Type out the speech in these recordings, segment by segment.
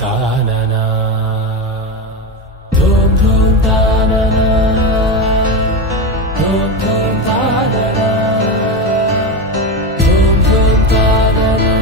తాననా ధూమ్ ధూమ్ తాననా ధూమ్ ధూమ్ తాననా ధూమ్ ధూమ్ తాననా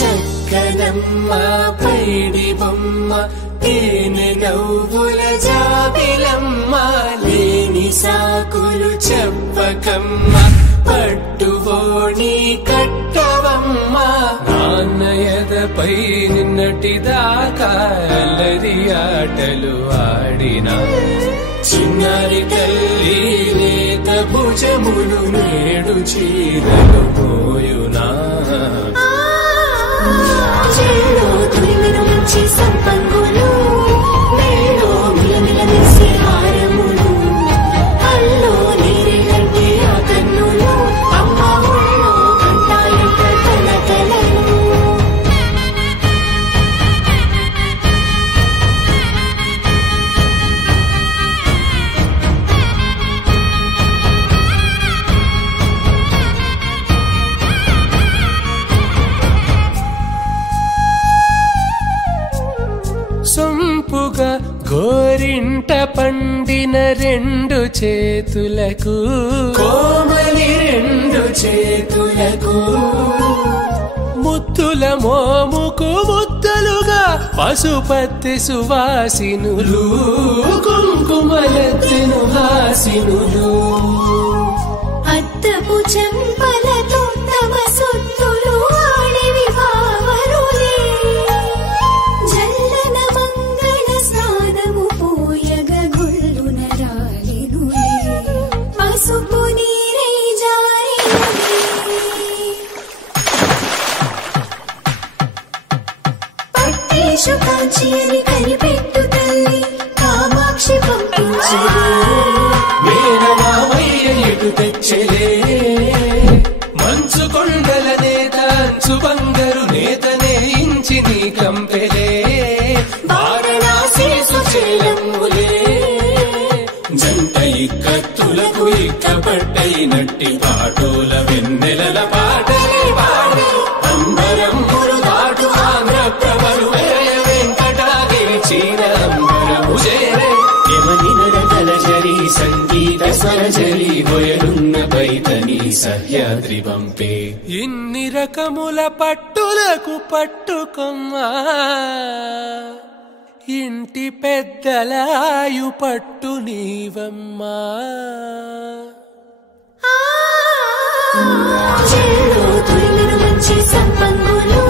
చక్కనమ్మ పైడి బొమ్మ తేనె నవ్వుల జాబిలమ్మ లేని సాకులు చెప్పకమ్మ పట్టువోణి కట్టవమ్మ నాన్నయదపై నిన్నటిదాకా అల్లరి ఆటలు ఆడిన చిన్నారి తల్లి లేత భుజములు నేడు చీరలు పోయునా మంచి సంపంగులు మేలో మిలమిల మెరిసే హారములు కల్లో నీరేలంటే ఆ కన్నులు అమ్మ ఊళ్ళో కంటాయంట కలకలను సొంపుగా గోరింట పండిన రెండు చేతులకు కోమలి రెండు చేతులకు ముద్దుల మోముకు ముద్దలుగా పసుపత్తి సువాసినులు కుంకుమలెత్తెను హాసినులు అద్దపు చెంపలతో తమ సొత్తులు ఆడివి బావరులే జల్లన మంగళ స్నానము పోయగ గుళ్ళున రాలినులే పసుపు నీరై జారినులే పట్టేషు కాంచి అని కనిపెట్టు తల్లి కామాక్షి పంపించదు తెచ్చలే మంచు కొండల నేత అంచు బంగారు నేతనే ఇంచి నీ కంపెలే వారణాసి సుచేలమ్ములే జంట ఇక్కత్తులకు ఇక్కపట్టయినట్టి పాటోల వెన్నెలల పాటలే పాడే అంబరమ్ములు దాటు ఆంధ్ర ప్రవరు వెంకటాగిరి చీర అంబరము చేరే యమనినరకలజరి సంగీత స్వరజరి గొయలున్న పైతని సహ్యాద్రి పంపే ఇన్ని రకముల పట్టులకు పట్టుకొమ్మా ఇంటి పెద్దలాయు పట్టు నీవమ్మా మంచి సంపంగులు